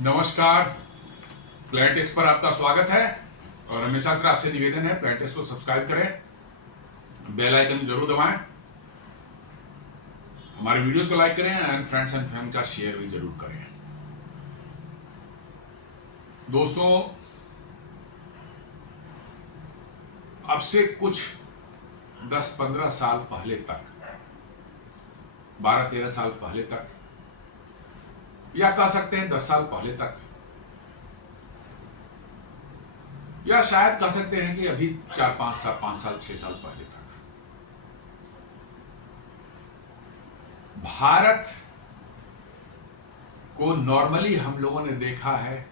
नमस्कार। प्लैनेटेक्स पर आपका स्वागत है और हमेशा की तरह आपसे निवेदन है प्लैनेटेक्स को सब्सक्राइब करें, बेल आइकन जरूर दबाएं, हमारे वीडियोस को लाइक करें एंड फ्रेंड्स एंड फैमिली के साथ शेयर भी जरूर करें। दोस्तों, अब से कुछ 10-15 साल पहले तक, 12-13 साल पहले तक, या कह सकते हैं 10 साल पहले तक, या शायद कह सकते हैं कि अभी 4-5 साल 5 साल 6 साल पहले तक भारत को नॉर्मली हम लोगों ने देखा है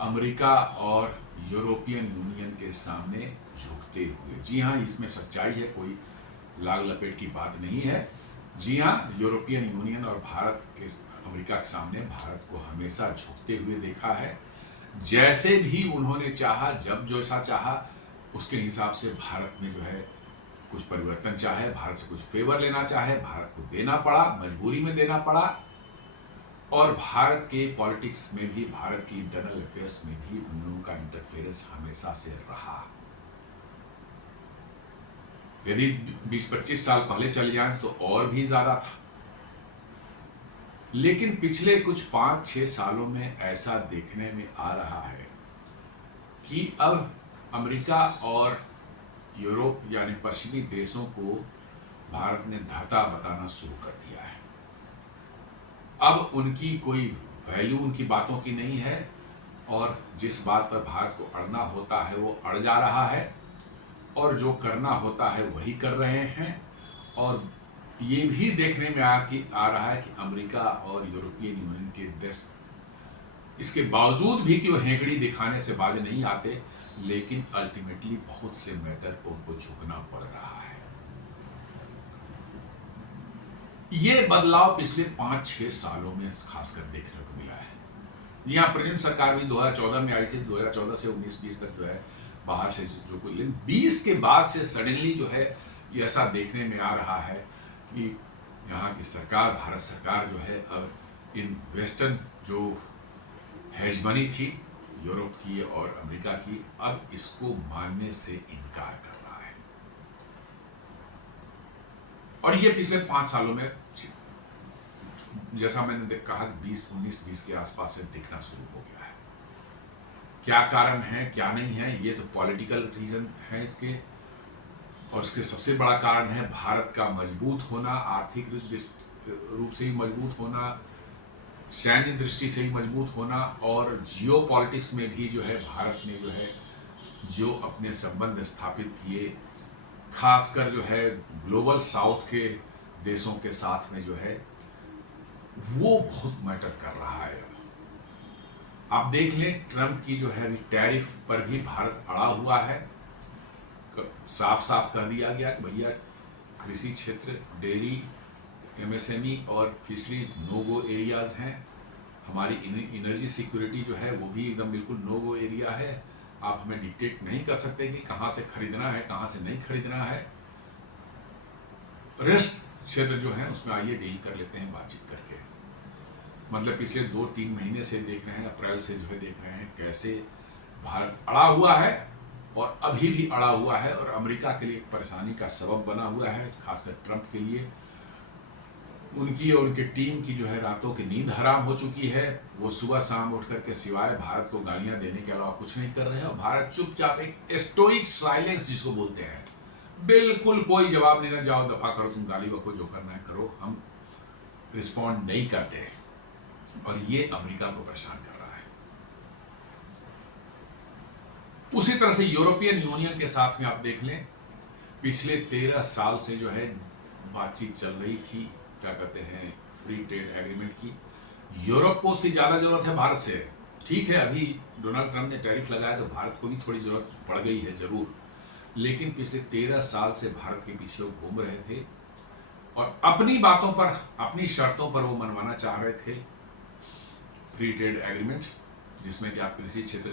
अमेरिका और यूरोपियन यूनियन के सामने झुकते हुए। जी हां, इसमें सच्चाई है, कोई लाग लपेट की बात नहीं है। जी हां, यूरोपियन यूनियन और भारत के अमेरिका के सामने भारत को हमेशा झुकते हुए देखा है। जैसे भी उन्होंने चाहा, जब जैसा चाहा, उसके हिसाब से भारत में जो है कुछ परिवर्तन चाहे, भारत से कुछ फेवर लेना चाहे, भारत को देना पड़ा, मजबूरी में देना पड़ा। और भारत के पॉलिटिक्स में भी, भारत की इंटरनल अफेयर्स में भी उन लोगों का इंटरफेरेंस हमेशा से रहा। यदि 20-25 साल पहले चले जाएं तो और भी ज्यादा था, लेकिन पिछले कुछ 5-6 सालों में ऐसा देखने में आ रहा है कि अब अमेरिका और यूरोप यानी पश्चिमी देशों को भारत ने धाता बताना शुरू कर दिया है। अब उनकी कोई वैल्यू उनकी बातों की नहीं है और जिस बात पर भारत को अड़ना होता है वो अड़ जा रहा है और जो करना होता है वही कर रहे हैं। और ये भी देखने में आ रहा है कि अमेरिका और यूरोपियन यूनियन के देश इसके बावजूद भी कि वो हेंगड़ी दिखाने से बाज नहीं आते, लेकिन अल्टीमेटली बहुत से मैटर को उनको झुकना पड़ रहा है। ये बदलाव पिछले 5-6 सालों में खासकर देखने को मिला है। जी हाँ, प्रेजेंट सरकार भी 2014 में आई थी, 2014 से 19-20 तक जो है बाहर से जो कोई, लेकिन 20 के बाद से सडनली जो है ये ऐसा देखने में आ रहा है कि यहाँ की सरकार, भारत सरकार जो है अब इन वेस्टर्न जो हेजमनी थी यूरोप की और अमेरिका की, अब इसको मानने से इनकार कर रहा है। और ये पिछले 5 सालों में, जैसा मैंने कहा, 20-19-20 के आसपास से दिखना शुरू हो गया है। क्या कारण है क्या नहीं है, ये तो पॉलिटिकल रीजन है इसके, और इसके सबसे बड़ा कारण है भारत का मजबूत होना, आर्थिक रूप से ही मजबूत होना, सैन्य दृष्टि से ही मजबूत होना, और जियो पॉलिटिक्स में भी जो है भारत ने जो है जो अपने संबंध स्थापित किए, खासकर जो है ग्लोबल साउथ के देशों के साथ में जो है वो बहुत मैटर कर रहा है। आप देख लें, ट्रंप की जो है टैरिफ पर भी भारत अड़ा हुआ है। साफ साफ कह दिया गया कि भैया कृषि क्षेत्र, डेयरी, एमएसएमई और फिशरीज नो गो एरियाज हैं। हमारी एनर्जी सिक्योरिटी जो है वो भी एकदम बिल्कुल नो गो एरिया है। आप हमें डिक्टेट नहीं कर सकते कि कहाँ से खरीदना है, कहाँ से नहीं खरीदना है। रेस्ट क्षेत्र जो है उसमें आइए डील कर लेते हैं बातचीत करके। मतलब पिछले 2-3 महीने से देख रहे हैं, अप्रैल से जो है देख रहे हैं कैसे भारत अड़ा हुआ है और अभी भी अड़ा हुआ है, और अमेरिका के लिए एक परेशानी का सबब बना हुआ है, खासकर ट्रंप के लिए। उनकी और उनके टीम की जो है रातों की नींद हराम हो चुकी है। वो सुबह शाम उठ करके सिवाय भारत को गालियां देने के अलावा कुछ नहीं कर रहे हैं, और भारत चुपचाप एक स्टोइक साइलेंस जिसको बोलते हैं, बिल्कुल कोई जवाब नहीं, जाओ दफा करो, तुम गाली बको, जो करना है करो, हम रिस्पॉन्ड नहीं करते। और ये अमेरिका को परेशान कर रहा है। उसी तरह से यूरोपियन यूनियन के साथ में आप देख लें, पिछले 13 साल से जो है बातचीत चल रही थी, क्या कहते हैं, फ्री ट्रेड एग्रीमेंट की। यूरोप को उसकी ज्यादा जरूरत है भारत से। ठीक है, अभी डोनाल्ड ट्रंप ने टैरिफ लगाया तो भारत को भी थोड़ी जरूरत पड़ गई है जरूर, लेकिन पिछले 13 साल से भारत के पीछे वो घूम रहे थे और अपनी बातों पर, अपनी शर्तों पर वो मनवाना चाह रहे थे। फ्री ट्रेड एग्रीमेंट जिसमें कि आप कृषि क्षेत्र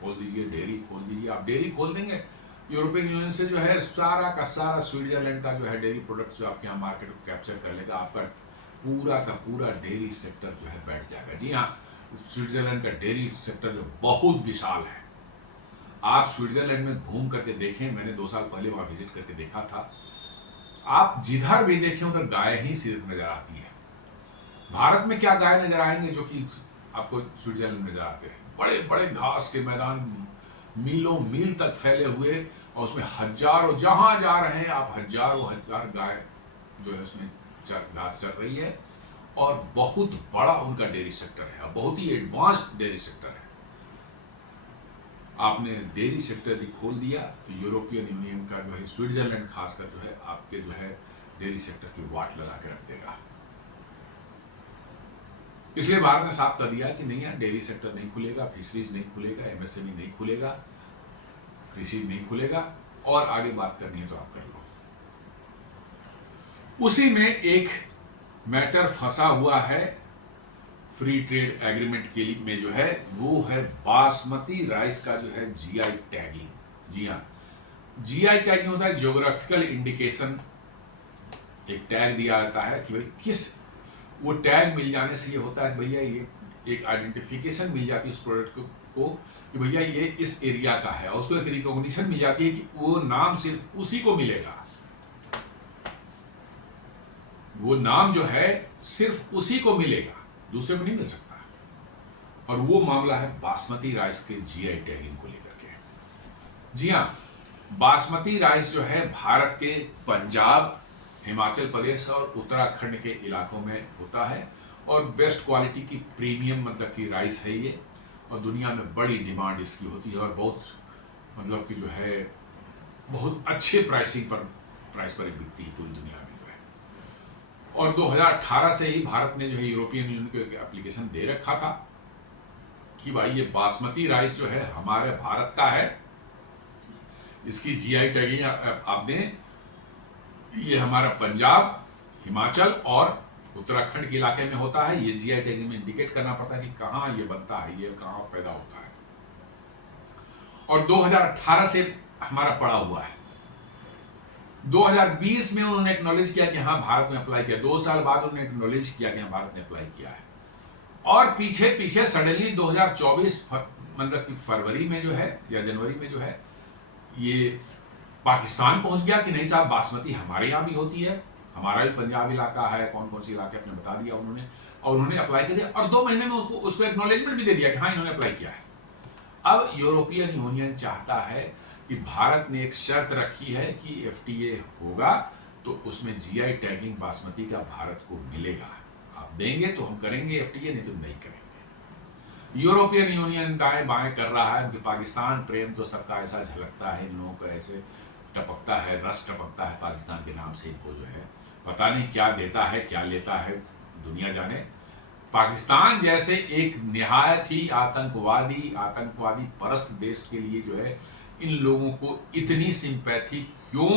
खोल दीजिए, डेयरी खोल दीजिए। आप डेयरी खोल देंगे, यूरोपियन यूनियन से जो है सारा का सारा स्विट्जरलैंड का जो है डेयरी प्रोडक्ट जो आपके यहाँ मार्केट को कैप्चर कर लेगा, आपका पूरा का पूरा डेयरी सेक्टर जो है बैठ जाएगा। जी हाँ, स्विट्जरलैंड का डेयरी सेक्टर जो बहुत विशाल है। आप स्विट्जरलैंड में घूम करके देखें, मैंने 2 साल पहले वहां विजिट करके देखा था, आप जिधर भी देखें उधर गाय ही सिर्फ नजर आती है। भारत में क्या गाय नजर आएंगे जो कि आपको स्विट्जरलैंड में नजर आते हैं? बड़े बड़े घास के मैदान मीलों मील तक फैले हुए, और उसमें हजारों, जहां जा रहे हैं आप हजारों हजार गाय जो है उसमें घास चल रही है, और बहुत बड़ा उनका डेयरी सेक्टर है, बहुत ही एडवांस्ड डेयरी सेक्टर है। आपने डेयरी सेक्टर यदि खोल दिया तो यूरोपियन यूनियन का जो है, स्विट्जरलैंड खासकर जो है आपके जो है डेयरी सेक्टर की वाट लगा के रख देगा। इसलिए भारत ने साफ कर दिया कि नहीं यार, डेयरी सेक्टर नहीं खुलेगा, फिशरीज नहीं खुलेगा, एमएसएमई नहीं खुलेगा, कृषि नहीं खुलेगा, और आगे बात करनी है तो आप कर लो। उसी में एक मैटर फंसा हुआ है फ्री ट्रेड एग्रीमेंट के लिए में जो है, वो है बासमती राइस का जो है जीआई टैगिंग। जी हाँ, जीआई टैगिंग होता है ज्योग्राफिकल इंडिकेशन। एक टैग दिया जाता है कि भाई किस, वो टैग मिल जाने से ये होता है कि भैया ये एक आइडेंटिफिकेशन मिल जाती है उस प्रोडक्ट को कि भैया ये इस एरिया का है, और उसको एक रिकॉग्निशन मिल जाती है कि वो नाम सिर्फ उसी को मिलेगा, वो नाम जो है सिर्फ उसी को मिलेगा, दूसरे को नहीं मिल सकता। और वो मामला है बासमती राइस के जीआई टैगिंग को लेकर के। जी हाँ, बासमती राइस जो है भारत के पंजाब, हिमाचल प्रदेश और उत्तराखंड के इलाकों में होता है, और बेस्ट क्वालिटी की प्रीमियम मतलब की राइस है ये, और दुनिया में बड़ी डिमांड इसकी होती है, और बहुत मतलब कि जो है बहुत अच्छे प्राइस पर बिकती है पूरी दुनिया में जो है। और 2018 से ही भारत ने जो है यूरोपियन यूनियन को एक एप्लीकेशन दे रखा था कि भाई ये बासमती राइस जो है हमारे भारत का है, इसकी जीआई टैगिंग आप दें, ये हमारा पंजाब, हिमाचल और उत्तराखंड के इलाके में होता है। ये जीआई टैगिंग में इंडिकेट करना पड़ता है कि कहां ये बनता है, ये कहां पैदा होता है। और 2018 से हमारा पड़ा हुआ है। 2020 में उन्होंने एक्नॉलेज किया कि हाँ भारत ने अप्लाई किया, 2 साल बाद उन्होंने एक्नॉलेज किया कि हाँ भारत ने अप्लाई किया है। और पीछे पीछे सडनली 2024 मतलब कि फरवरी में जो है या जनवरी में जो है, ये पाकिस्तान पहुंच गया कि नहीं साहब बासमती हमारे यहाँ भी होती है, हमारा भी पंजाब इलाका है, कौन कौन से इलाके अपने बता दिया उन्होंने, और उन्होंने अप्लाई कर दिया, और 2 महीने में उसको एक्नॉलेजमेंट भी दे दिया कि हाँ इन्होंने अप्लाई किया है। अब यूरोपियन यूनियन चाहता है कि भारत ने एक शर्त रखी है कि एफटीए होगा तो उसमें जीआई टैगिंग बासमती का भारत को मिलेगा। आप देंगे तो हम करेंगे एफटीए, नहीं तो नहीं करेंगे। यूरोपियन यूनियन दाएं बाएं कर रहा है कि पाकिस्तान प्रेम तो सबका ऐसा झलकता है, इन लोगों को ऐसे टपकता है, रस टपकता है पाकिस्तान के नाम से, इनको जो है पता नहीं क्या देता है क्या लेता है, दुनिया जाने। पाकिस्तान जैसे एक निहायत ही आतंकवादी परस्त देश के लिए जो है इन लोगों को इतनी सिंपैथी क्यों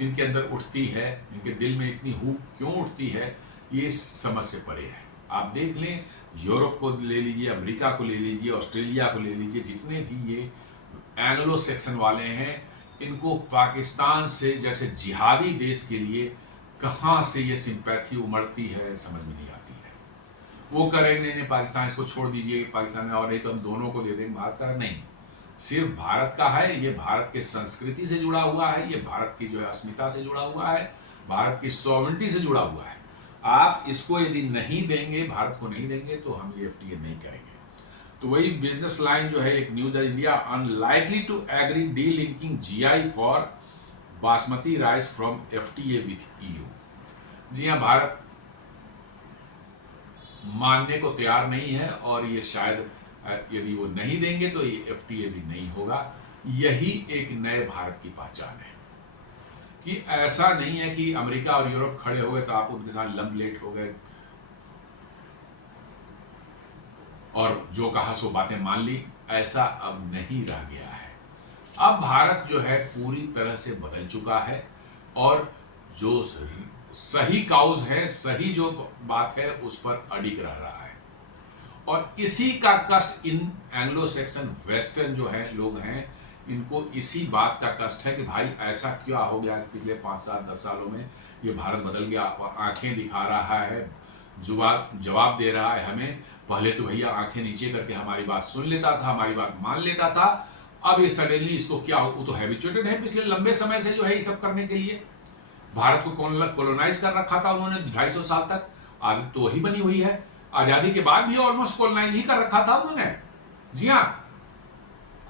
इनके अंदर उठती है, इनके दिल में इतनी हूक क्यों उठती है, ये समझ से परे है। आप देख लें, यूरोप को ले लीजिए, अमेरिका को ले लीजिए, ऑस्ट्रेलिया को ले लीजिए, जितने भी ये एंग्लो सेक्शन वाले हैं, इनको पाकिस्तान से जैसे जिहादी देश के लिए कहाँ से ये सिंपैथी उमड़ती है समझ में नहीं आती है। वो करेंगे नहीं पाकिस्तान इसको छोड़ दीजिए, पाकिस्तान में और नहीं तो हम दोनों को दे देंगे, बात कर नहीं, सिर्फ भारत का है, ये भारत के संस्कृति से जुड़ा हुआ है, ये भारत की जो है अस्मिता से जुड़ा हुआ है, भारत की सॉवरेनिटी से जुड़ा हुआ है। आप इसको यदि नहीं देंगे, भारत को नहीं देंगे, तो हम ये एफटीए नहीं करेंगे। तो वही बिजनेस लाइन जो है, एक न्यूज है, India unlikely to agree delinking GI for basmati rice from FTA with EU. जी हाँ, भारत मानने को तैयार नहीं है, और ये शायद यदि वो नहीं देंगे तो ये एफटीए भी नहीं होगा। यही एक नए भारत की पहचान है कि ऐसा नहीं है कि अमेरिका और यूरोप खड़े हो गए तो आप उनके साथ लंबलेट हो गए और जो कहा सो बातें मान ली। ऐसा अब नहीं रह गया है। अब भारत जो है पूरी तरह से बदल चुका है, और जो सही काउज है, सही जो बात है, उस पर अडिग रह रहा है। और इसी का कष्ट इन एंग्लो सेक्शन वेस्टर्न जो है लोग हैं, इनको इसी बात का कष्ट है कि भाई ऐसा क्या हो गया पिछले 5 साल 10 सालों में ये भारत बदल गया और आंखें दिखा रहा है। जवाब दे रहा है हमें। पहले तो भैया आंखें नीचे करके हमारी बात सुन लेता था, हमारी बात मान लेता था, अब ये सडनली इसको क्या हो, वो तो हैबिचुएटेड है पिछले लंबे समय से जो है ये सब करने के लिए। भारत को कॉलोनाइज कर रखा था उन्होंने 250 साल तक, आदत तो वही बनी हुई है। आजादी के बाद भी ऑलमोस्ट कॉलोनाइज ही कर रखा था उन्होंने। जी हाँ,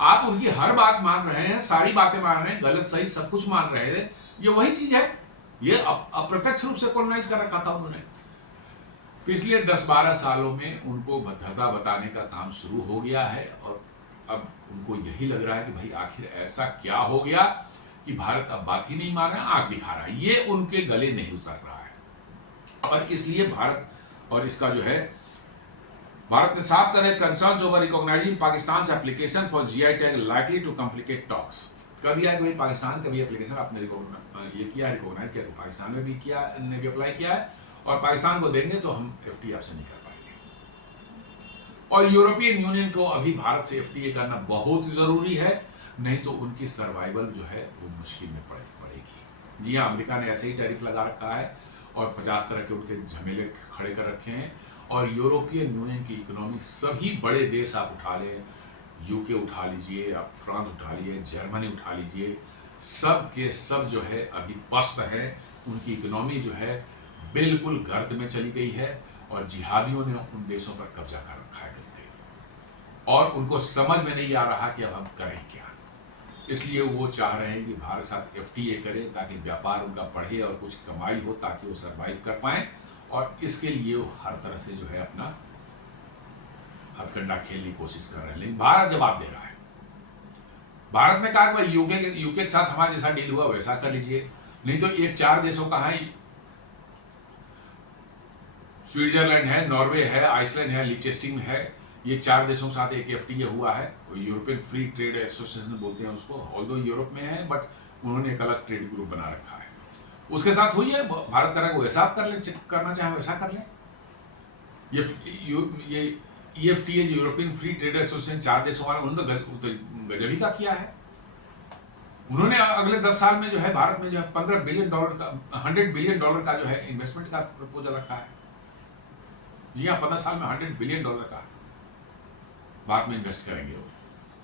आप उनकी हर बात मान रहे हैं, सारी बातें मान रहे हैं, गलत सही सब कुछ मान रहे थे, ये वही चीज है। ये अप्रत्यक्ष रूप से कॉलोनाइज कर रखा था उन्होंने। पिछले 10-12 सालों में उनको भद्रता बताने का काम शुरू हो गया है और अब उनको यही लग रहा है कि भाई आखिर ऐसा क्या हो गया कि भारत अब बात ही नहीं मान रहा है, आंख दिखा रहा है। ये उनके गले नहीं उतर रहा है और इसलिए भारत और इसका जो है, भारत ने साफ कर concerns over recognising Pakistan application for GI tag likely to complicate talks. कर दिया कि भाई पाकिस्तान का भी एप्लीकेशन आपने ये किया, रिकॉग्नाइज किया, तो पाकिस्तान में भी किया, ने भी अप्लाई किया है और पाकिस्तान को देंगे तो हम एफटीए आपसे नहीं कर पाएंगे। और यूरोपियन यूनियन को अभी भारत से एफटीए करना बहुत जरूरी है, नहीं तो उनकी सर्वाइवल जो है वो मुश्किल में पड़ेगी। जी हाँ, अमेरिका ने ऐसे ही टैरिफ लगा रखा है और 50 तरह के उनके झमेले खड़े कर रखे हैं। और यूरोपियन यूनियन की इकोनॉमी सभी बड़े देश आप उठा लें, यूके उठा लीजिए, आप फ्रांस उठा लीजिए, जर्मनी उठा लीजिए, सब के सब जो है अभी पस्त है। उनकी इकोनॉमी जो है बिल्कुल गर्त में चली गई है और जिहादियों ने उन देशों पर कब्जा कर रखा है करके, और उनको समझ में नहीं आ रहा कि अब हम करें क्या। इसलिए वो चाह रहे हैं कि भारत साथ एफटीए करें ताकि व्यापार उनका बढ़े और कुछ कमाई हो, ताकि वो सर्वाइव कर पाएं। और इसके लिए वो हर तरह से जो है अपना हथकंडा खेलने की कोशिश कर रहे हैं, लेकिन भारत जवाब दे रहा है। भारत ने कहा कि भाई यूके के साथ हमारा जैसा डील हुआ वैसा कर लीजिए, नहीं तो एक 4 देशों का है, स्विट्जरलैंड है, नॉर्वे है, आइसलैंड है, लिechtenstein है, ये 4 देशों के साथ एक एफटीए हुआ है। यूरोपियन फ्री ट्रेड एसोसिएशन बोलते हैं उसको, ऑल्दो यूरोप में है बट उन्होंने एक अलग ट्रेड ग्रुप बना रखा है, उसके साथ हुई है। भारत करेगा वैसा आप कर ले, करना चाहे वैसा कर ले। ये EFTA European free trade association 4 देशों वाले, उन्होंने तो गजब ही का किया है। उन्होंने अगले 10 साल में जो है भारत में जो है $100 बिलियन का, $100 बिलियन का जो है इन्वेस्टमेंट का प्रपोजल रखा है। जी हाँ, 15 साल में $100 बिलियन का भारत में इन्वेस्ट करेंगे वो,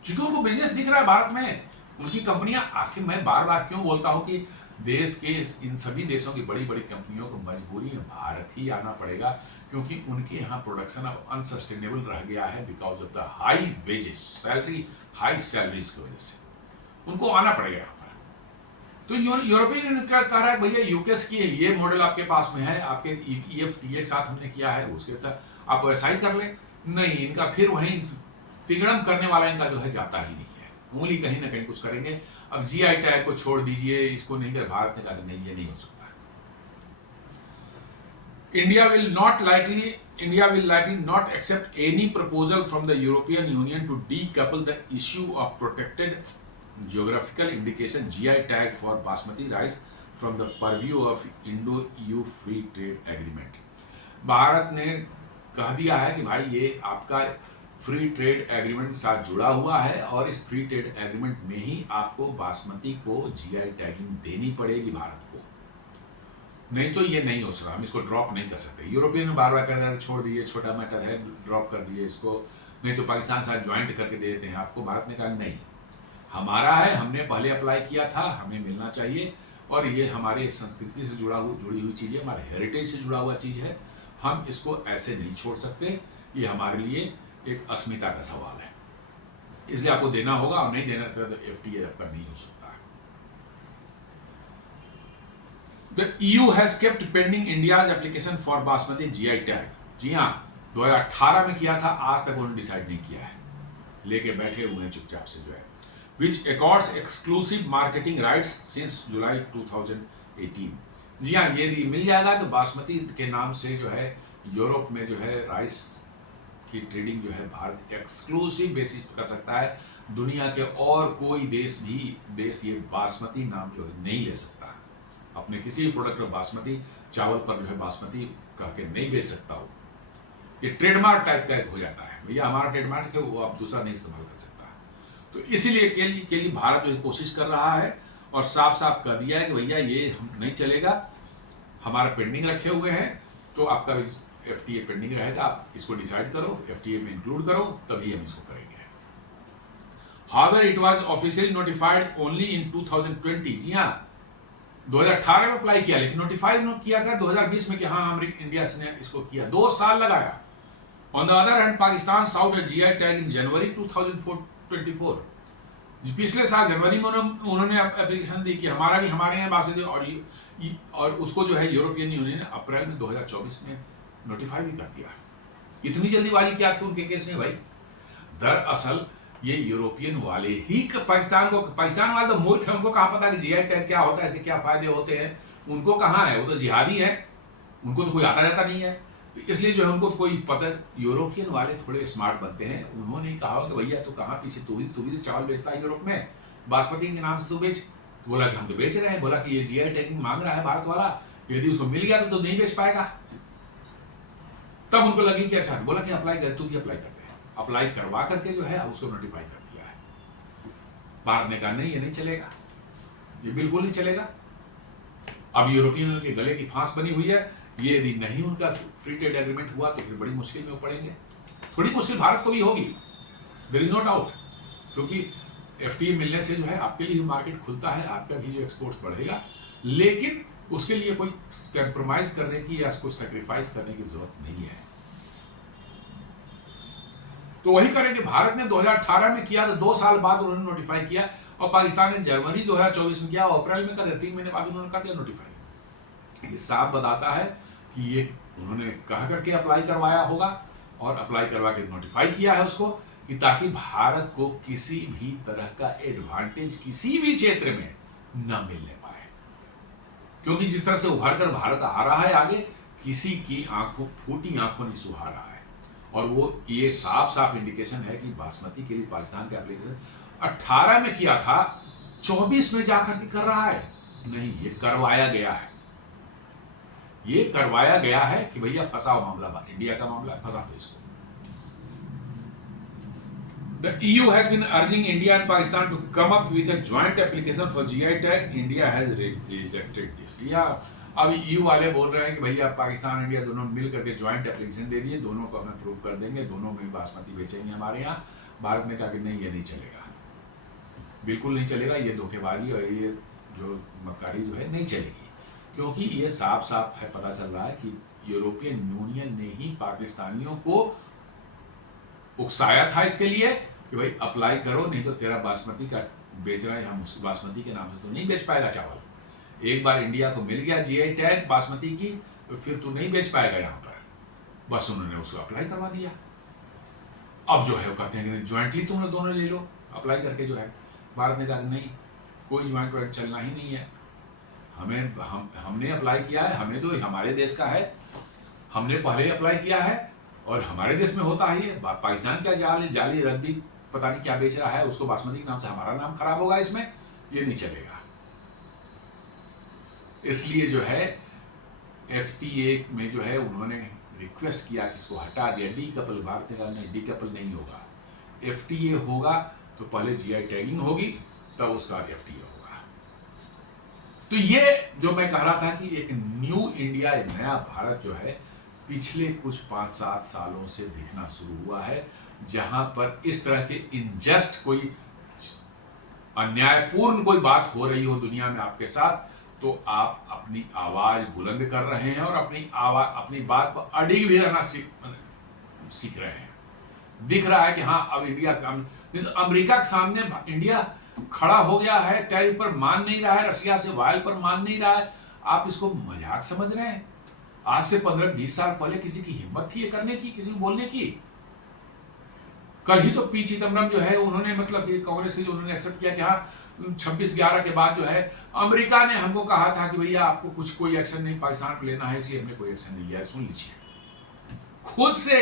क्योंकि उनको बिजनेस दिख रहा है भारत में। उनकी कंपनियां, आखिर मैं बार बार क्यों बोलता हूं कि देश के इन सभी देशों की बड़ी बड़ी कंपनियों को मजबूरी में भारत ही आना पड़ेगा, क्योंकि उनके यहाँ प्रोडक्शन अब अनसस्टेनेबल रह गया है because of the high wages, high salaries की वजह से उनको आना पड़ेगा यहाँ पर। तो यूरोपियन यूनियन क्या कह रहा है, भैया यूकेस की ये मॉडल आपके पास में है, आपके ईएफटीए के साथ हमने किया है, उसके साथ आप वैसा ही कर ले। नहीं, इनका फिर वहीं तिगड़म करने वाला इनका जो है जाता ही नहीं है, उंगली कहीं ना कहीं कुछ करेंगे। अब जीआई टैग को छोड़ दीजिए, इसको नहीं कर, भारत ने कहा नहीं, ये नहीं हो सकता। India will likely not accept any proposal from the European Union to decouple the issue of protected geographical indication GI tag for basmati rice from the purview of Indo EU free trade agreement. भारत ने कह दिया है कि भाई ये आपका free trade agreement साथ जुड़ा हुआ है और इस फ्री ट्रेड एग्रीमेंट में ही आपको बासमती को जीआई टैगिंग देनी पड़ेगी भारत को, नहीं तो ये नहीं हो सकता, हम इसको ड्रॉप नहीं कर सकते। यूरोपियन बार बार कह रहे हैं छोड़ दीजिए, छोटा मैटर है, ड्रॉप कर दीजिए इसको, नहीं तो पाकिस्तान साथ ज्वाइंट करके दे देते हैं आपको। भारत ने कहा नहीं, हमारा है, हमने पहले अप्लाई किया था, हमें मिलना चाहिए, और ये हमारे संस्कृति से जुड़ी हुई चीज़ है, हमारे हेरिटेज से जुड़ा हुआ चीज़ है, हम इसको ऐसे नहीं छोड़ सकते, ये हमारे लिए एक अस्मिता का सवाल है, इसलिए आपको देना होगा, और नहीं देना तो एफटीए आपका नहीं हो सकता। The EU has kept pending India's application for basmati GI tag. जी हाँ, 2018 में किया था, आज तक उन्होंने डिसाइड नहीं किया है, लेके बैठे हुए हैं चुपचाप से जो है, which accords exclusive marketing rights since जुलाई 2018। जी हाँ, यदि मिल जाएगा तो बासमती के नाम से जो है यूरोप में जो है राइस की ट्रेडिंग जो है भारत एक्सक्लूसिव बेसिस पर कर सकता है। दुनिया के और कोई देश ये बासमती नाम जो है नहीं ले सकता, अपने किसी भी प्रोडक्ट में बासमती चावल पर जो है बासमती कह के नहीं बेच सकता हो। ये ट्रेडमार्क टाइप का एक हो जाता है, भैया हमारा ट्रेडमार्क है, वो आप दूसरा नहीं इस्तेमाल कर सकता। तो इसीलिए के लिए भारत जो कोशिश कर रहा है और साफ साफ कह दिया है कि भैया ये नहीं चलेगा, हमारा पेंडिंग रखे हुए हैं, तो आपका FTA पेंडिंग रहेगा, आप इसको डिसाइड करो, FTA में इंक्लूड करो, तभी हम इसको करेंगे। However, it was officially notified only in 2020। जी हाँ, 2018 में अप्लाई किया, लेकिन नोटिफाई किया था 2020 में कि हाँ इंडिया ने इसको किया, 2 साल लगाया। On the other hand, Pakistan sought GI tag in January 2024। पिछले साल जनवरी में उन्होंने एप्लीकेशन दी कि हमारा भी हमारे यहाँ बात, और उसको जो है यूरोपियन यूनियन ने अप्रैल में 2024 में नोटिफाई भी कर दिया। इतनी जल्दीबाजी क्या थी उनके केस में भाई? दरअसल ये यूरोपियन वाले ही पाकिस्तान वाले तो मूर्ख है, उनको कहाँ पता कि GI टैग क्या होता है, इसके क्या फायदे होते हैं, उनको कहाँ है, वो तो जिहादी है, उनको तो कोई आता जाता नहीं है, तो इसलिए जो है उनको तो कोई पता। यूरोपियन वाले थोड़े स्मार्ट बनते हैं, उन्होंने कहा कि भैया तू कहाँ पीछे, तू भी तो चावल बेचता है यूरोप में, बासमती के नाम से तू बेच। तो बोला कि हम तो बेच रहे हैं। बोला कि ये GI टैग मांग रहा है भारत वाला, यदि उसको मिल गया तो नहीं बेच पाएगा। तब उनको लगी कि अच्छा, बोला कि अप्लाई कर, तू भी अप्लाई कर। अप्लाई करवा करके जो है उसको नोटिफाई कर दिया है। भारत ने कहा नहीं, ये नहीं चलेगा, ये बिल्कुल नहीं चलेगा। अब यूरोपियन यूनियन के गले की फांस बनी हुई है, ये यदि नहीं उनका फ्री ट्रेड एग्रीमेंट हुआ तो फिर बड़ी मुश्किल में पड़ेंगे। थोड़ी मुश्किल भारत को भी होगी, देयर इज नो डाउट, क्योंकि FTA मिलने से जो है आपके लिए मार्केट खुलता है, आपका भी जो एक्सपोर्ट्स बढ़ेगा, लेकिन उसके लिए कोई कंप्रोमाइज करने की या कोई सेक्रीफाइस करने की जरूरत नहीं है। तो वही करेंगे। भारत ने 2018 में किया, तो 2 साल बाद उन्होंने नोटिफाई किया, और पाकिस्तान ने जनवरी 2024 में किया, और अप्रैल में कर दिया, 3 महीने बाद उन्होंने कर दिया नोटिफाई। ये साफ बताता है कि ये उन्होंने कह करके अप्लाई करवाया होगा, और अप्लाई करवा के नोटिफाई किया है उसको, कि ताकि भारत को किसी भी तरह का एडवांटेज किसी भी क्षेत्र में न मिलने पाए। क्योंकि जिस तरह से उभर कर भारत आ रहा है आगे, किसी की फूटी आंखों नहीं सुहा रहा है। और वो ये साफ साफ इंडिकेशन है कि बासमती के लिए पाकिस्तान का एप्लीकेशन 18 में किया था, 24 में जाकर के कर रहा है। नहीं, ये करवाया गया है, ये करवाया गया है कि भैया फंसाओ मामला, इंडिया का मामला है, फंसा दो इसको। The EU has been urging India and Pakistan to come up with a joint application for GI tag. India has rejected this. अब EU वाले बोल रहे हैं कि भैया पाकिस्तान इंडिया दोनों मिल करके ज्वाइंट एप्लीकेशन दे दिए, दोनों को हमें प्रूव कर देंगे, दोनों में बासमती बेचेंगे हमारे यहाँ। भारत ने कहा कि नहीं, ये नहीं चलेगा, बिल्कुल नहीं चलेगा, ये धोखेबाजी और ये जो मक्कारी जो है नहीं चलेगी। क्योंकि ये साफ साफ है, पता चल रहा है कि यूरोपियन यूनियन ने ही पाकिस्तानियों को उकसाया था इसके लिए कि भाई अप्लाई करो, नहीं तो तेरा बासमती का बेच रहा है, हम उस बासमती के नाम से तो नहीं बेच पाएगा चावल। एक बार इंडिया को मिल गया GI टैग बासमती की, तो फिर तू नहीं बेच पाएगा यहाँ पर। बस उन्होंने उसको अप्लाई करवा दिया। अब जो है वो कहते हैं कि ज्वाइंटली तुम लोग दोनों ले लो अप्लाई करके। जो है भारत ने कहा नहीं, कोई ज्वाइंट प्रोजेक्ट चलना ही नहीं है, हमने अप्लाई किया है, हमें तो हमारे देश का है, हमने पहले अप्लाई किया है और हमारे देश में होता है ये। पाकिस्तान क्या जाली रद्दी पता नहीं क्या बेच रहा है, उसको बासमती के नाम से हमारा नाम खराब होगा इसमें, ये नहीं चलेगा। इसलिए जो है FTA में जो है उन्होंने रिक्वेस्ट किया कि इसको हटा दिया, डीकपल। भारत ने कहा नहीं, डीकपल नहीं होगा, FTA होगा तो पहले GI टैगिंग होगी, तब उसका FTA होगा। तो ये जो मैं कह रहा था कि एक न्यू इंडिया, नया भारत जो है पिछले कुछ 5-7 सालों से दिखना शुरू हुआ है, जहां पर इस तरह के इनजस्ट कोई अन्यायपूर्ण कोई बात हो रही हो दुनिया में आपके साथ, तो आप अपनी आवाज बुलंद कर रहे हैं और अपनी बात पर अड़िग भी रहना सीख रहे हैं। दिख रहा है कि हाँ, अब इंडिया तो अमेरिका के सामने इंडिया खड़ा हो गया है, टैरिफ पर मान नहीं रहा है, रसिया से वायल पर मान नहीं रहा है। आप इसको मजाक समझ रहे हैं? आज से 15-20 साल पहले किसी की हिम्मत थी ये करने की, किसी को बोलने की? कल ही तो पी चिदम्बरम जो है उन्होंने मतलब कांग्रेस के जो उन्होंने एक्सेप्ट किया कि हाँ 26/11 के बाद जो है अमेरिका ने हमको कहा था कि भैया आपको कोई एक्शन नहीं पाकिस्तान पर लेना है, इसलिए हमने कोई एक्शन नहीं लिया। सुन लीजिए, खुद से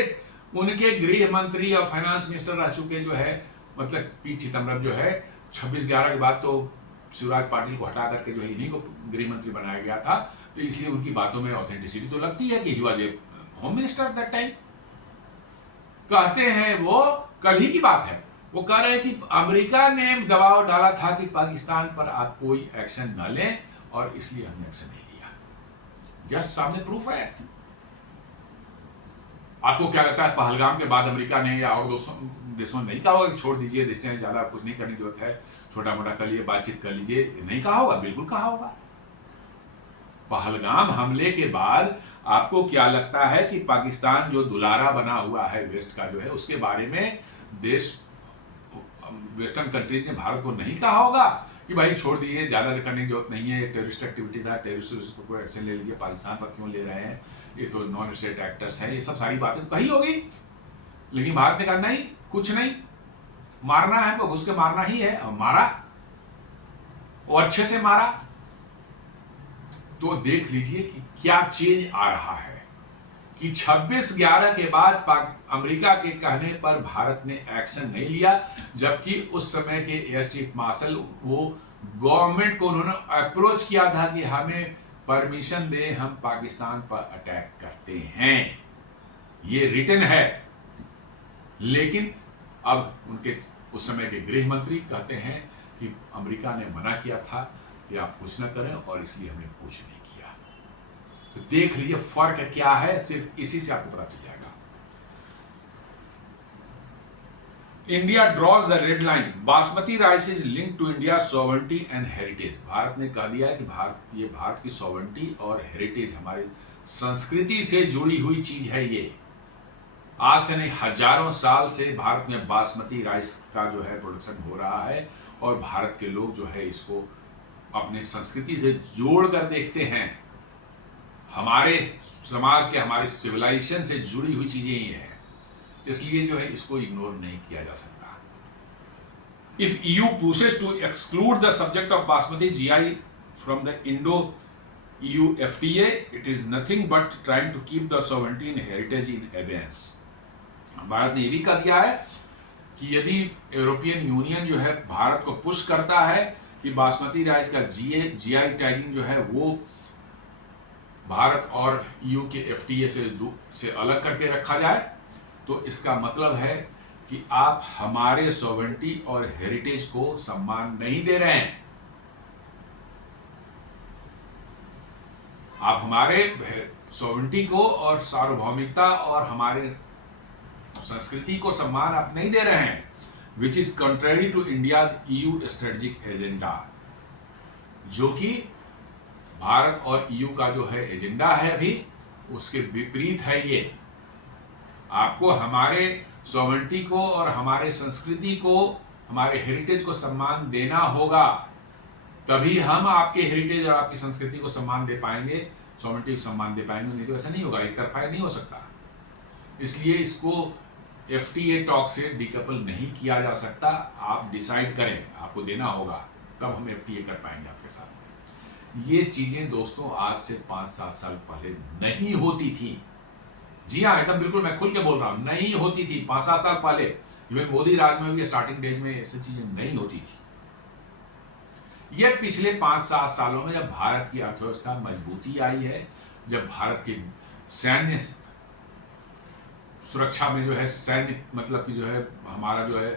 उनके गृह मंत्री और फाइनेंस मिनिस्टर रह चुके जो है मतलब पी चिदम्बरम जो है 26/11 के बाद तो शिवराज पाटिल को हटा करके जो है इन्हीं को गृह मंत्री बनाया गया था, तो इसलिए उनकी बातों में ऑथेंटिसिटी तो लगती है कि he was a home minister that time. कहते हैं वो कल ही की बात है, वो कह रहे हैं कि अमेरिका ने दबाव डाला था कि पाकिस्तान पर आप कोई एक्शन न लें और इसलिए हमने एक्शन नहीं लिया। जस्ट सामने प्रूफ है। आपको क्या लगता है पहलगाम के बाद अमेरिका ने या और देशों ने नहीं कहा होगा कि छोड़ दीजिए, देशों ज़्यादा कुछ नहीं करने की जरूरत है, छोटा मोटा कर लीजिए, बातचीत कर लीजिए, नहीं कहा होगा? बिल्कुल कहा होगा। पहलगाम हमले के बाद आपको क्या लगता है कि पाकिस्तान जो दुलारा बना हुआ है वेस्ट का जो है, उसके बारे में वेस्टर्न कंट्रीज ने भारत को नहीं कहा होगा कि भाई छोड़ दीजिए, ज़्यादा करने की जरूरत नहीं है, टेररिस्ट एक्टिविटी था, टेररिस्ट को एक्शन ले लीजिए, पाकिस्तान पर क्यों ले रहे हैं, ये तो नॉन स्टेट एक्टर्स हैं, ये सब सारी बातें तो कही होगी। लेकिन भारत ने कहा नहीं, कुछ नहीं, मारना है हमको, घुस के मारना ही है, और मारा, और अच्छे से मारा। तो देख लीजिए कि क्या चेंज आ रहा है कि 26/11 के बाद अमेरिका के कहने पर भारत ने एक्शन नहीं लिया, जबकि उस समय के एयर चीफ मार्शल वो गवर्नमेंट को उन्होंने अप्रोच किया था कि हमें परमिशन दे, हम पाकिस्तान पर अटैक करते हैं, ये रिटन है। लेकिन अब उनके उस समय के गृह मंत्री कहते हैं कि अमेरिका ने मना किया था कि आप कुछ न करें, और इसलिए हमने कुछ नहीं किया। तो देख लीजिए फर्क क्या है, सिर्फ इसी से आपको पता चल जाएगा। India draws the red line, basmati rice is link to India sovereignty and heritage. भारत ने कह दिया है कि भारत की सॉवरेनिटी और हेरिटेज, हमारी संस्कृति से जुड़ी हुई चीज है। ये आज से नहीं, हजारों साल से भारत में बासमती राइस का जो है प्रोडक्शन हो रहा है, और भारत के लोग जो है इसको अपने संस्कृति से जोड़ कर देखते हैं। हमारे समाज के, हमारे सिविलाइजेशन से जुड़ी हुई चीजें ही हैं, इसलिए जो है इसको इग्नोर नहीं किया जा सकता। If EU pushes to exclude the subject of basmati GI from the Indo-EU FTA, it is nothing but trying to keep the sovereignty and heritage in abeyance। Bharat ने ये भी कह दिया है कि यदि यूरोपियन यूनियन जो है भारत को पुश करता है कि बासमती राइस का GI टैगिंग जो है वो भारत और EU के FTA से अलग करके रखा जाए, तो इसका मतलब है कि आप हमारे सॉवरेनिटी और हेरिटेज को सम्मान नहीं दे रहे हैं। आप हमारे सॉवरेनिटी को और सार्वभौमिकता और हमारे संस्कृति को सम्मान आप नहीं दे रहे हैं, which is contrary to India's EU strategic agenda, जो कि भारत और EU का जो है एजेंडा है अभी, उसके विपरीत है। ये आपको हमारे सॉवरेनिटी को और हमारे संस्कृति को, हमारे हेरिटेज को सम्मान देना होगा, तभी हम आपके हेरिटेज और आपकी संस्कृति को सम्मान दे पाएंगे, सॉवरेनिटी को सम्मान दे पाएंगे। नहीं तो ऐसा नहीं होगा, एक तरफा नहीं हो सकता। इसलिए इसको FTA टॉक से डिकपल नहीं किया जा सकता। आप डिसाइड करें, आपको देना होगा, तब हम FTA कर पाएंगे आपके साथ में। ये चीजें दोस्तों आज से 5-7 साल पहले नहीं होती थी। जी हाँ, एकदम बिल्कुल मैं खुल के बोल रहा हूं, नहीं होती थी 5-7 साल पहले। इवन मोदी राज में भी स्टार्टिंग डेज में ऐसी चीजें नहीं होती थी। ये पिछले 5-7 सालों में जब भारत की अर्थव्यवस्था मजबूती आई है, जब भारत की सैन्य सुरक्षा में जो है, सैन्य मतलब कि जो है हमारा जो है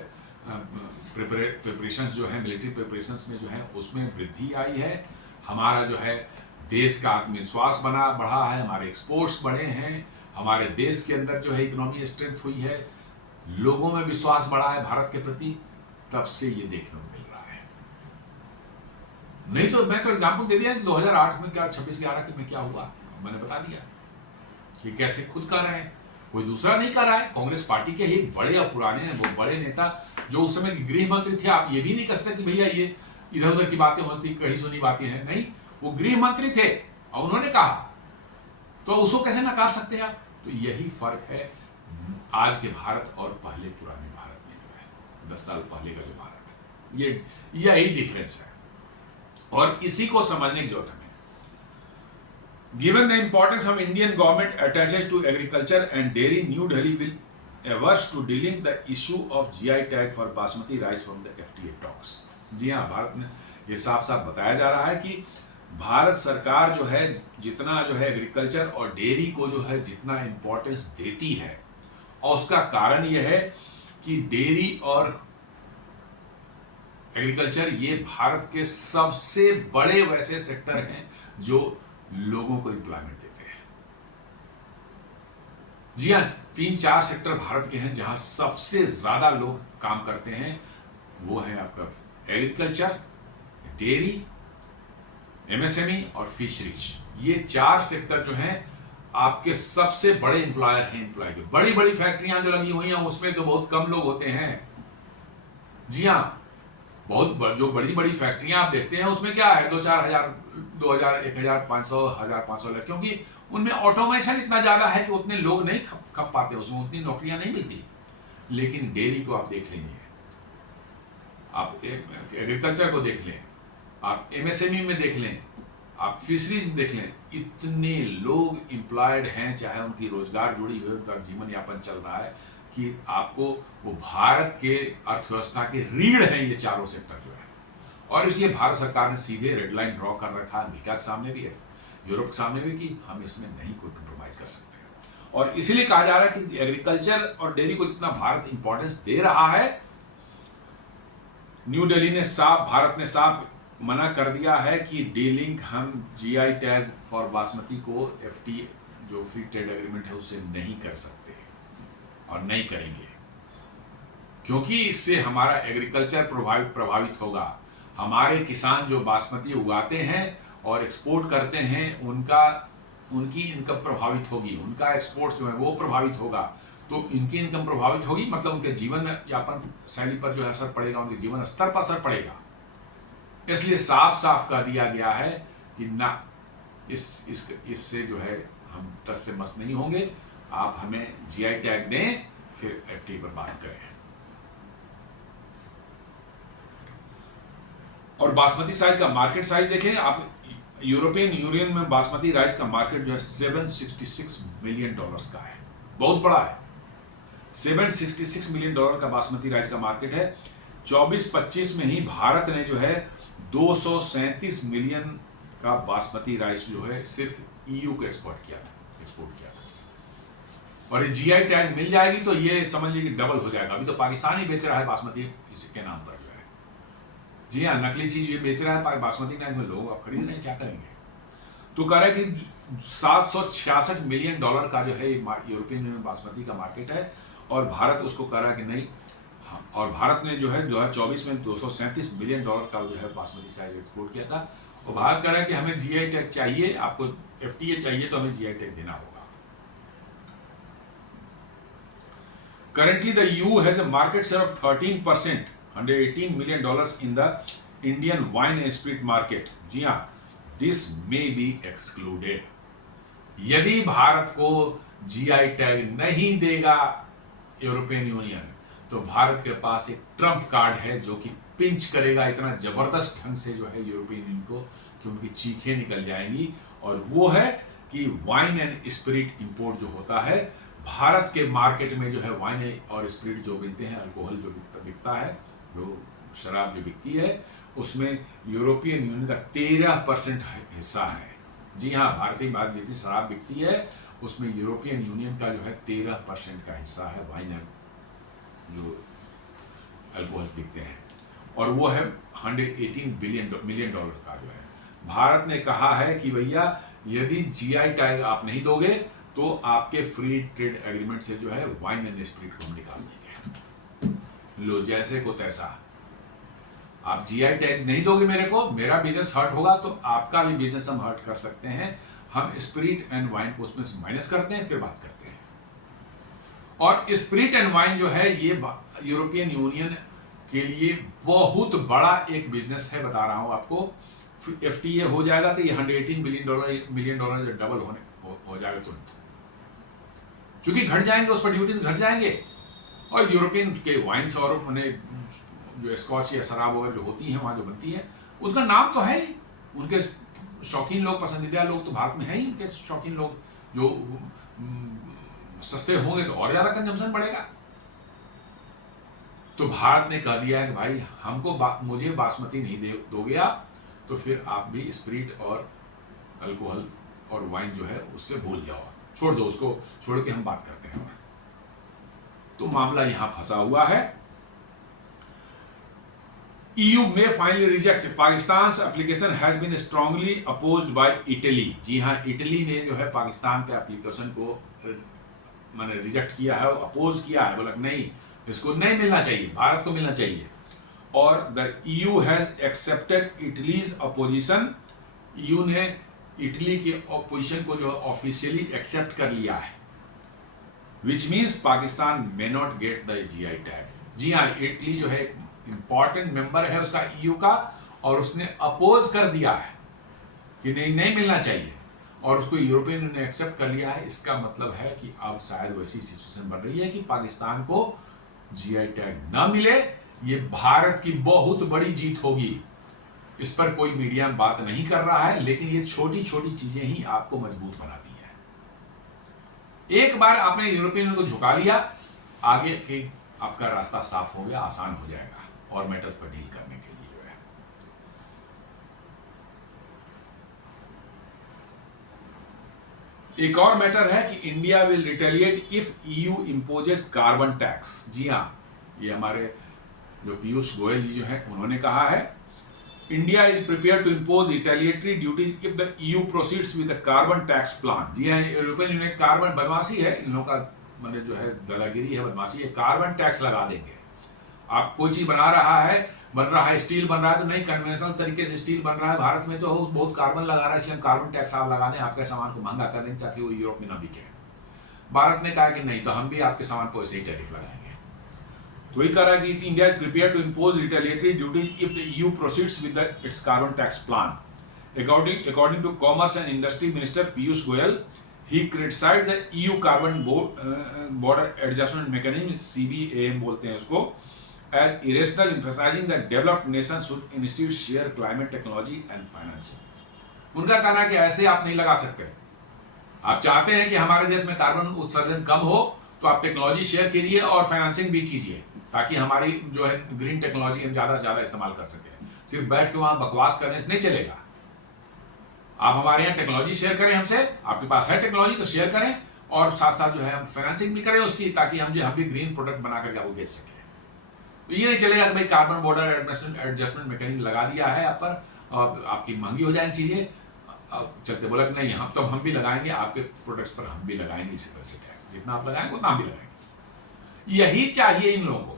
प्रिपरेशंस जो है, मिलिट्री प्रिपरेशंस में जो है उसमें वृद्धि आई है, हमारा जो है देश का आत्मविश्वास बढ़ा है, हमारे एक्सपोर्ट्स बढ़े हैं, हमारे देश के अंदर जो है इकोनॉमी स्ट्रेंथ हुई है, लोगों में विश्वास बढ़ा है भारत के प्रति, तब से ये देखने को मिल रहा है। नहीं तो मैं तो एग्जांपल दे दिया कि 2008 में क्या, 26/11 में क्या हुआ, मैंने बता दिया कि कैसे खुद कर रहे हैं, कोई दूसरा नहीं कर रहा है। कांग्रेस पार्टी के ही बड़े और पुराने वो बड़े नेता जो उस समय गृह मंत्री थे, आप ये भी नहीं कह सकते कि भैया ये इधर उधर की बातें हो सकती, कहीं सुनी बातें हैं, नहीं, वो गृह मंत्री थे और उन्होंने कहा, तो उसको कैसे नकार सकते हैं आप? तो यही फर्क है आज के भारत और पहले पुराने भारत में जो है, 10 साल पहले का जो भारत है, ये यही डिफरेंस है, और इसी को समझने की जरूरत है। Given the importance of Indian government attaches to agriculture and dairy, New Delhi will averse to dealing the issue of GI tag for basmati rice from the FTA talks। जी हाँ, भारत में ये साफ साफ बताया जा रहा है कि भारत सरकार जो है जितना जो है एग्रीकल्चर और डेयरी को जो है जितना इम्पोर्टेंस देती है, और उसका कारण यह है कि डेयरी और एग्रीकल्चर ये भारत के सबसे बड़े वैसे सेक्टर हैं जो लोगों को एम्प्लॉयमेंट देते हैं। जी हाँ, 3-4 सेक्टर भारत के हैं जहां सबसे ज्यादा लोग काम करते हैं। वो है आपका एग्रीकल्चर, डेयरी, एमएसएमई और फिशरीज। ये 4 सेक्टर जो हैं आपके सबसे बड़े एम्प्लॉयर हैं। एम्प्लॉय के बड़ी बड़ी फैक्ट्रियां जो लगी हुई हैं उसमें तो बहुत कम लोग होते हैं। जी हाँ, जो बड़ी बड़ी फैक्ट्रियां आप देखते हैं उसमें क्या है, 2-4 हजार, 2000, 1500, 1500 लग, क्योंकि उनमें ऑटोमेशन इतना ज्यादा है कि उतने लोग नहीं खप पाते, उसमें उतनी नौकरियां नहीं मिलती। लेकिन डेयरी को आप देख लेंगे, आप एग्रीकल्चर को देख लें, आप एमएसएमई में देख लें, आप फिशरीज में देख लें, इतने लोग एम्प्लॉयड हैं, चाहे उनकी रोजगार जुड़ी हुई, उनका जीवन यापन चल रहा है कि आपको वो भारत के अर्थव्यवस्था के रीढ़ हैं ये चारों सेक्टर जो है। और इसलिए भारत सरकार ने सीधे रेड लाइन ड्रॉ कर रखा, अमेरिका के सामने भी है, यूरोप के सामने भी, कि हम इसमें नहीं कोई कंप्रोमाइज कर सकते हैं। और इसीलिए कहा जा रहा है कि एग्रीकल्चर और डेयरी को जितना भारत इंपॉर्टेंस दे रहा है, न्यू दिल्ली ने भारत ने साफ मना कर दिया है कि डीलिंक हम जीआई टैग फॉर बासमती को एफटीए जो फ्री ट्रेड एग्रीमेंट है उससे नहीं कर सकते और नहीं करेंगे, क्योंकि इससे हमारा एग्रीकल्चर प्रभावित होगा। हमारे किसान जो बासमती उगाते हैं और एक्सपोर्ट करते हैं उनकी इनकम प्रभावित होगी, उनका एक्सपोर्ट जो है वो प्रभावित होगा। तो इनकी इनकम प्रभावित होगी, मतलब उनके जीवन यापन शैली पर जो है असर पड़ेगा, उनके जीवन स्तर पर असर पड़ेगा। इसलिए साफ साफ कह दिया गया है कि ना, इससे जो है हम टच से मस नहीं होंगे, आप हमें जीआई टैग दें, फिर एफटीए पर बात करें। और बासमती साइज का मार्केट साइज देखें आप, यूरोपियन यूनियन में बासमती राइस का मार्केट जो है $766 मिलियन का है, बहुत बड़ा है। $766 मिलियन का बासमती राइस का मार्केट है। 24-25 में ही भारत ने जो है 237 मिलियन का बासमती राइस जो है सिर्फ ईयू को एक्सपोर्ट किया था। और ये जीआई टैग मिल जाएगी तो ये समझ लीजिए डबल हो जाएगा। अभी तो पाकिस्तान ही बेच रहा है बासमती इसके नाम पर जो है। जी हाँ, नकली चीज ये बेच रहा है बासमती नाम में, लोग अब खरीद रहे हैं, क्या करेंगे। तो कह रहा है कि $766 मिलियन का जो है यूरोपियन यूनियन बासमती का मार्केट है, और भारत उसको कह रहा है कि नहीं। और भारत ने जो है 2024 में $237 मिलियन का जो है बासमती साइज एक्सपोर्ट किया था। और भारत कह रहा है कि हमें जीआई टैग चाहिए, आपको एफटीए चाहिए तो हमें जीआई टैग देना होगा। Currently, the EU has a market share of 13%, $118 million in the Indian wine and spirit market. जी हाँ, this may be excluded. यदि भारत को जीआई टैग नहीं देगा यूरोपियन यूनियन, तो भारत के पास एक ट्रम्प कार्ड है जो कि पिंच करेगा इतना जबरदस्त ढंग से जो है यूरोपियन यूनियन को कि उनकी चीखें निकल जाएंगी। और वो है कि वाइन एंड स्पिरिट इंपोर्ट जो होता है भारत के मार्केट में, जो है वाइन और स्पिरिट जो मिलते हैं, अल्कोहल जो बिकता है, जो शराब जो बिकती है, उसमें यूरोपियन यूनियन का 13% हिस्सा है। जी हाँ, भारतीय जितनी शराब बिकती है उसमें यूरोपियन यूनियन का जो है 13% का हिस्सा है, वाइन जो अल्कोहल बिकते हैं, और वो है $118 मिलियन का जो है। भारत ने कहा है कि भैया यदि जीआई टैग आप नहीं दोगे तो आपके फ्री ट्रेड एग्रीमेंट से जो है वाइन एंड स्पिरिट को हम निकाल देंगे। लो, जैसे को तैसा। आप जीआई टैग नहीं दोगे मेरे को, मेरा बिजनेस हर्ट होगा, तो आपका भी बिजनेस हम हर्ट कर सकते हैं। हम स्पिरिट एंड वाइन को उसमें से माइनस करते हैं, फिर बात करते हैं। और स्पिरिट एंड वाइन जो है ये यूरोपियन यूनियन के लिए बहुत बड़ा एक बिजनेस है, बता रहा हूं आपको। एफटीए हो जाएगा तो ये $118 मिलियन डबल हो जाएगा तुरंत, क्योंकि घट जाएंगे, उस पर ड्यूटीज घट जाएंगे। और यूरोपियन के वाइन्स और जो स्कॉच या शराब वगैरह जो होती है वहां जो बनती है, उनका नाम तो है ही, उनके शौकीन लोग, पसंदीदा लोग तो भारत में है ही, उनके शौकीन लोग जो सस्ते होंगे तो और ज्यादा कंजम्पशन बढ़ेगा। तो भारत ने कह दिया है कि भाई हमको मुझे बासमती नहीं दोगे आप, तो फिर आप भी स्पिरिट और अल्कोहल और वाइन जो है उससे भूल जाओ, छोड़ दो, उसको छोड़ के हम बात करते हैं। तो मामला यहां फंसा हुआ है। EU may finally reject Pakistan's application has been strongly opposed by Italy. जी हाँ, इटली ने जो है पाकिस्तान के एप्लीकेशन को मैंने रिजेक्ट किया है, अपोज किया है, बोला नहीं इसको नहीं मिलना चाहिए, भारत को मिलना चाहिए। और the EU has accepted Italy's opposition, EU ने इटली के अपोजिशन को जो ऑफिशियली एक्सेप्ट कर लिया है, which means Pakistan may not get the GI tag. जी हाँ, इटली जो है इंपॉर्टेंट मेंबर है उसका EU का, और उसने अपोज कर दिया है कि नहीं नहीं मिलना चाहिए, और उसको यूरोपियन यूनियन ने एक्सेप्ट कर लिया है। इसका मतलब है कि अब शायद वैसी सिचुएशन बन रही है कि पाकिस्तान को GI टैग ना मिले। ये भारत की बहुत बड़ी जीत होगी। इस पर कोई मीडिया में बात नहीं कर रहा है, लेकिन ये छोटी छोटी चीजें ही आपको मजबूत बनाती हैं। एक बार आपने यूरोपियन यूनियन को झुका लिया, आगे के आपका रास्ता साफ हो गया, आसान हो जाएगा और मैटर्स पर डील करने के लिए जो है। एक और मैटर है कि India will retaliate if EU imposes carbon tax. जी हाँ, ये हमारे जो पीयूष गोयल जी जो है उन्होंने कहा है, India is prepare to impose retaliatory duties if the EU proceeds with the carbon tax plan. जी हाँ, यूरोपियन यूनियन कार्बन बदमाशी है, इन लोगों का मतलब जो है दादागिरी है, बदमाशी है, कार्बन टैक्स लगा देंगे। आप कोई चीज बना रहा है, बन रहा है, स्टील बन रहा है, तो नहीं कन्वेंशनल तरीके से स्टील बन रहा है, भारत में तो बहुत कार्बन लगा रहा है, इसलिए हम कार्बन टैक्स आप लगा दें, आपके सामान को महंगा कर दें ताकि वो यूरोप में ना बिके। भारत ने कहा कि नहीं, तो हम भी आपके सामान पर वैसे ही टैरिफ लगाएंगे। तो वही कह रहा है कि India is prepare to impose retaliatory duties if the EU proceeds with its carbon tax plan. According to Commerce and Industry Minister Piyush Goyal, he criticized the EU Carbon Border Adjustment Mechanism, CBAM बोलते हैं उसको, as irrational, emphasizing that developed nations should instead share climate technology and financing। उनका कहना है कि ऐसे आप नहीं लगा सकते। आप चाहते हैं कि हमारे देश में कार्बन उत्सर्जन कम हो, तो आप टेक्नोलॉजी शेयर कीजिए और फाइनेंसिंग भी कीजिए, ताकि हमारी जो है ग्रीन टेक्नोलॉजी हम ज़्यादा से ज़्यादा इस्तेमाल कर सकें। सिर्फ बैठ के वहाँ बकवास करने से नहीं चलेगा। आप हमारे यहाँ टेक्नोलॉजी शेयर करें हमसे, आपके पास है टेक्नोलॉजी तो शेयर करें, और साथ साथ जो है हम फाइनेंसिंग भी करें उसकी, ताकि हम भी ग्रीन प्रोडक्ट बना करके आपको बेच सकें। तो ये नहीं चलेगा कि भाई कार्बन बॉर्डर एडजस्टमेंट मैकेनिज्म लगा दिया है आप पर, और आपकी महंगी हो जाएंगी चीज़ें, अब चलते बोला कि नहीं हम हम भी लगाएंगे, आपके प्रोडक्ट्स पर हम भी लगाएंगे इसी तरह से टैक्स, जितना आप लगाएंगे उतना हम भी लगाएंगे। यही चाहिए इन लोगों को।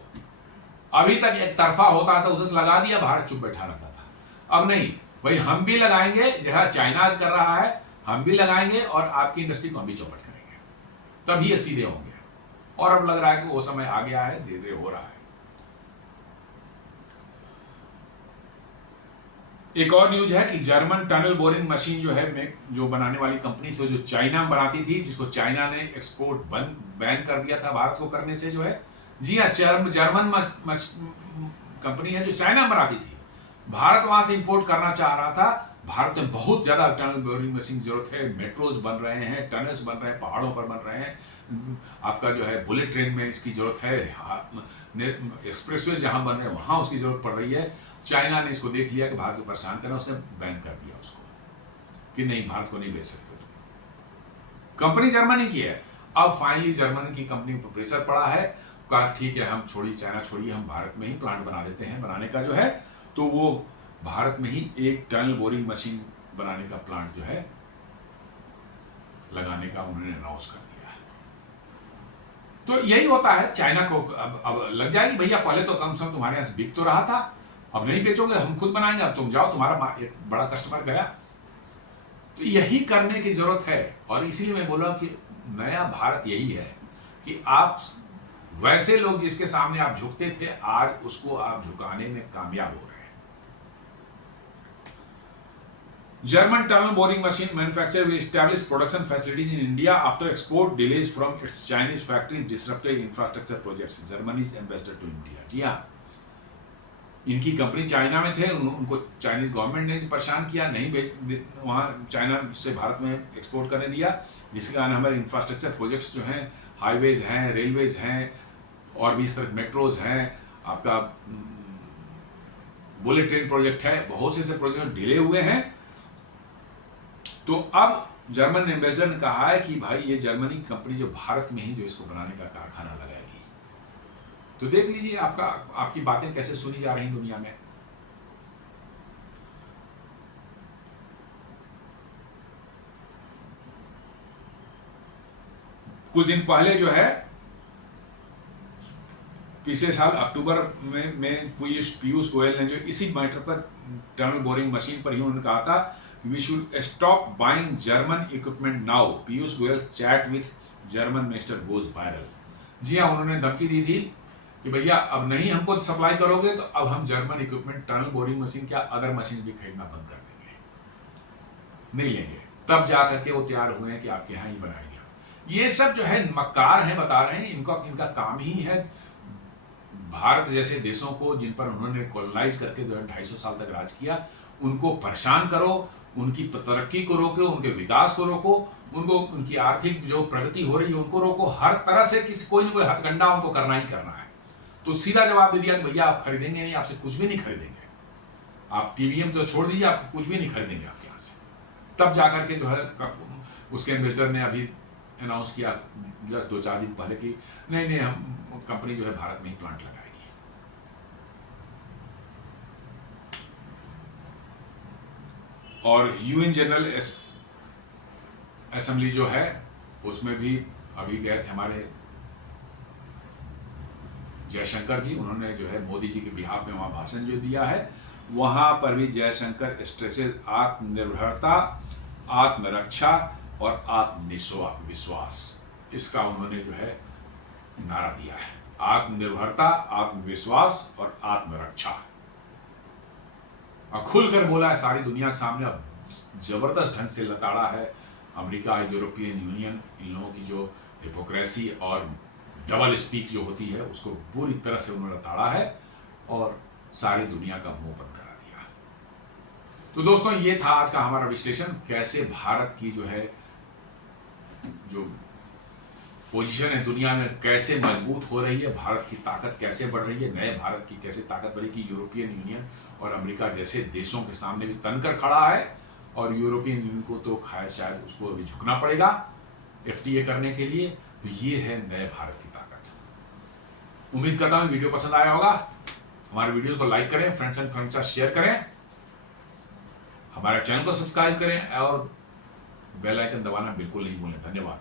अभी तक एक तरफा होता था, उधर से लगा दिया, भारत चुप बैठा रहता था। अब नहीं भाई, हम भी लगाएंगे, जहां चाइना कर रहा है हम भी लगाएंगे, और आपकी इंडस्ट्री को हम भी चौपट करेंगे, तभी ये सीधे होंगे। और अब लग रहा है कि वो समय आ गया है, धीरे धीरे हो रहा है। एक और न्यूज है कि जर्मन टनल बोरिंग मशीन जो है जो बनाने वाली कंपनी थी, जो चाइना में बनाती थी, जिसको चाइना ने एक्सपोर्ट बैन कर दिया था भारत को करने से जो है। जी हाँ, जर्मन कंपनी है जो चाइना में बनाती थी, भारत वहां से इंपोर्ट करना चाह रहा था। भारत में बहुत ज्यादा टनल बोरिंग मशीन की जरूरत है, मेट्रोज बन रहे हैं, टनल्स बन रहे हैं, पहाड़ों पर बन रहे हैं, आपका जो है बुलेट ट्रेन में इसकी जरूरत है, एक्सप्रेसवे जहां बन रहे हैं वहां उसकी जरूरत पड़ रही है। चाइना ने इसको देख लिया कि भारत को परेशान करना, उसने बैन कर दिया उसको कि नहीं, भारत को नहीं बेच सकते तुम। कंपनी जर्मनी की है। अब फाइनली जर्मनी की कंपनी पर प्रेशर पड़ा है, कहा ठीक है हम छोड़िए, चाइना छोड़िए, हम भारत में ही प्लांट बना देते हैं। बनाने का जो है तो वो भारत में ही एक टनल बोरिंग मशीन बनाने का प्लांट जो है लगाने का उन्होंने अनाउंस कर दिया है। तो यही होता है, चाइना को अब लग जाएगी भैया, पहले तो कम से कम तुम्हारे यहाँ बिक तो रहा था, अब नहीं बेचोगे, हम खुद बनाएंगे, अब तुम जाओ, तुम्हारा एक बड़ा कस्टमर गया। तो यही करने की जरूरत है, और इसीलिए मैं बोला कि नया भारत यही है कि आप वैसे लोग जिसके सामने आप झुकते थे, आज उसको आप झुकाने में कामयाब हो रहे हैं। German tunnel boring machine manufacturer will establish production facilities in India after export delays from its Chinese factories disrupted infrastructure projects. Germany's ambassador to India. जी हाँ, इनकी कंपनी चाइना में थे, उनको चाइनीज गवर्नमेंट ने परेशान किया, नहीं बेच वहाँ चाइना से भारत में एक्सपोर्ट करने दिया, जिसके कारण हमारे इंफ्रास्ट्रक्चर प्रोजेक्ट्स जो हैं, हाईवेज हैं, रेलवेज हैं, और भी इस तरह मेट्रोज हैं, आपका बुलेट ट्रेन प्रोजेक्ट है, बहुत से प्रोजेक्ट डिले हुए हैं। तो अब जर्मन एम्बेसडर ने कहा है कि भाई ये जर्मनी कंपनी जो भारत में ही जो इसको बनाने का कारखाना लगाएगी। तो देख लीजिए आपकी बातें कैसे सुनी जा रही दुनिया में। कुछ दिन पहले जो है पिछले साल अक्टूबर में पीयूष गोयल ने जो इसी मैटर पर टनल बोरिंग मशीन पर ही उन्होंने कहा था we should stop buying German equipment now, Piyush Goyal chat with German minister goes viral. जी हाँ, उन्होंने धमकी दी थी कि भैया अब नहीं हमको सप्लाई करोगे तो अब हम German equipment tunnel boring machine क्या अदर मशीन भी खरीदना बंद कर देंगे, नहीं लेंगे। तब जाकर के वो तैयार हुए हैं कि आपके यहाँ ही बनाएंगे। ये सब जो है मक्कार है, बता रहे हैं इनका काम ही है भारत जैसे देशों को जिन पर उन्होंने कॉलोनाइज करके 250 साल तक राज किया, उनको परेशान करो, उनकी तरक्की को रोको, उनके विकास को रोको, उनको उनकी आर्थिक जो प्रगति हो रही है उनको रोको। हर तरह से कोई ना कोई हथकंडा उनको करना ही करना है। तो सीधा जवाब दे दिया भैया आप खरीदेंगे नहीं, आपसे कुछ भी नहीं खरीदेंगे, आप टीवीएम तो छोड़ दीजिए, आपको कुछ भी नहीं खरीदेंगे आपके यहाँ से। तब जाकर के जो है उसके इन्वेस्टर ने अभी अनाउंस किया जस्ट 2-4 दिन पहले कि नहीं हम कंपनी जो है भारत में ही प्लांट लगाएगी। और यूएन जनरल असेंबली जो है उसमें भी अभी गए थे हमारे जयशंकर जी, उन्होंने जो है मोदी जी के बिहाफ में वहां भाषण जो दिया है, वहां पर भी जयशंकर स्ट्रेसेस आत्मनिर्भरता, आत्मरक्षा और आत्मविश्वास, इसका उन्होंने जो है नारा दिया है। आत्मनिर्भरता, आत्मविश्वास और आत्मरक्षा, और खुलकर बोला है सारी दुनिया के सामने। अब जबरदस्त ढंग से लताड़ा है अमेरिका, यूरोपियन यूनियन, इन लोगों की जो हिपोक्रेसी और डबल स्पीक जो होती है उसको पूरी तरह से उन्होंने लताड़ा है और सारी दुनिया का मुंह बंद करा दिया। तो दोस्तों ये था आज का हमारा विश्लेषण, कैसे भारत की जो है जो पोजीशन है दुनिया में कैसे मजबूत हो रही है, भारत की ताकत कैसे बढ़ रही है, नए भारत की कैसे ताकत बढ़ेगी। यूरोपियन यूनियन और अमेरिका जैसे देशों के सामने भी तनकर खड़ा है और यूरोपियन यूनियन को तो शायद उसको अभी झुकना पड़ेगा FTA करने के लिए। तो ये है नए भारत की ताकत। उम्मीद करता हूँ वीडियो पसंद आया होगा। हमारे वीडियोस को लाइक करें, फ्रेंड्स एंड फैमिली के साथ शेयर करें, हमारे चैनल को सब्सक्राइब करें और बेल आइकन दबाना बिल्कुल नहीं भूलें। धन्यवाद।